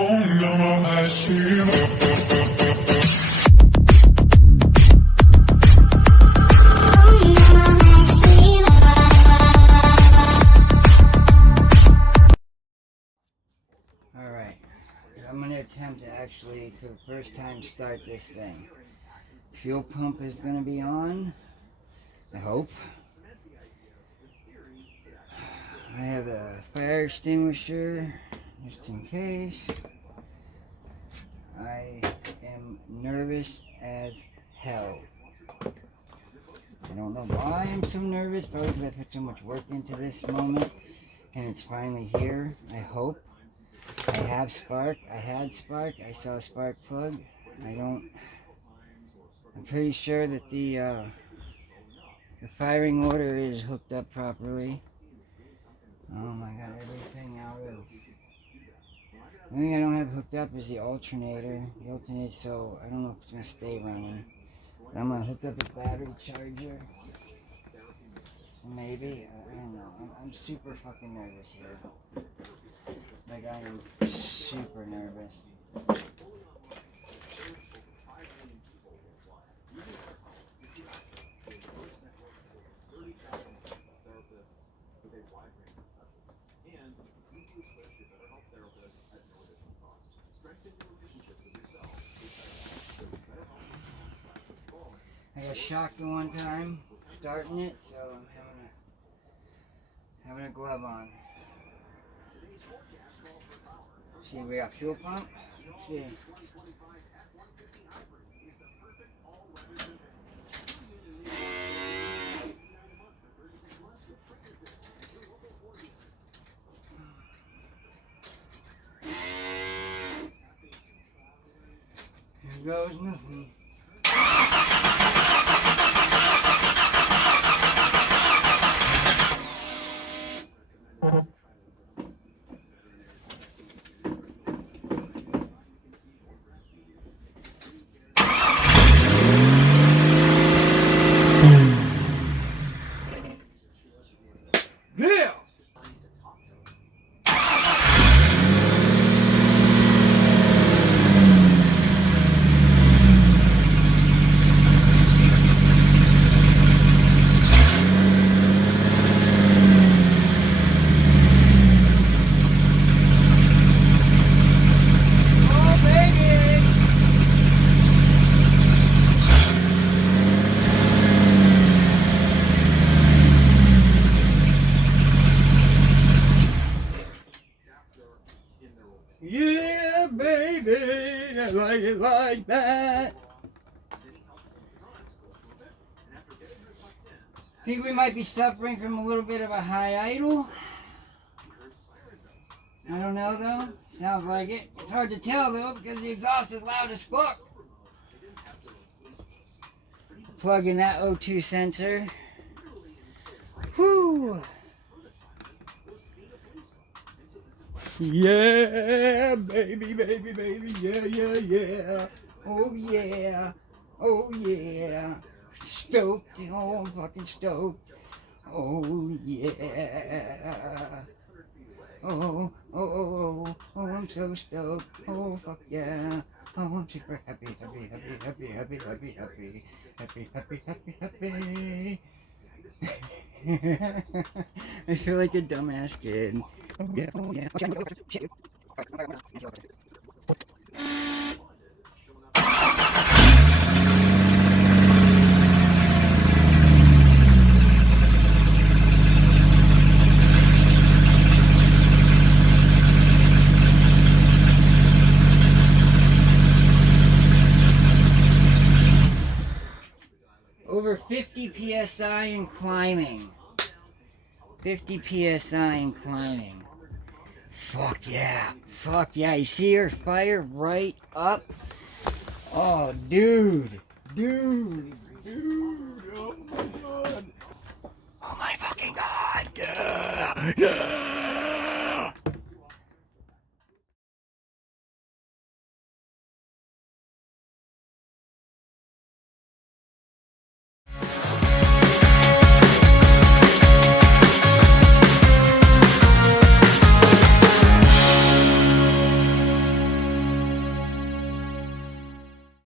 Alright, I'm going to attempt to actually, for the first time, start this thing. Fuel pump is going to be on, I hope. I have a fire extinguisher, just in case. I am nervous as hell. I don't know why I'm so nervous, probably because I put so much work into this moment, and it's finally here, I hope. I have spark, I had spark, I saw a spark plug. I'm pretty sure that the firing order is hooked up properly. Oh my god, everything out of... The only thing I don't have hooked up is the alternator. So I don't know if it's going to stay running. But I'm going to hook up a battery charger. Maybe, I don't know. I'm super fucking nervous here. Like, I am super nervous. I got shocked the one time starting it, so I'm having a glove on. See, we got fuel pump. Let's see. Here goes nothing. Yeah! Yeah, baby, I like it like that. Think we might be suffering from a little bit of a high idle. I don't know though. Sounds like it. It's hard to tell though because the exhaust is loud as fuck. Plug in that O2 sensor. Whoo! Yeah, baby, baby, baby, yeah, yeah, yeah. Oh yeah, oh yeah. Stoked, oh I'm fucking stoked. Oh yeah. Oh, oh, oh, oh, oh, I'm so stoked. Oh fuck yeah. Oh, I'm super happy, happy, happy, happy, happy, happy, happy, happy, happy, happy, happy. I feel like a dumbass kid. Oh yeah, oh yeah. Over 50 psi and climbing. 50 psi and climbing. Fuck yeah. Fuck yeah. You see her fire right up? Oh, dude. Dude. Dude. Oh my god. Oh my fucking god. Yeah. Yeah.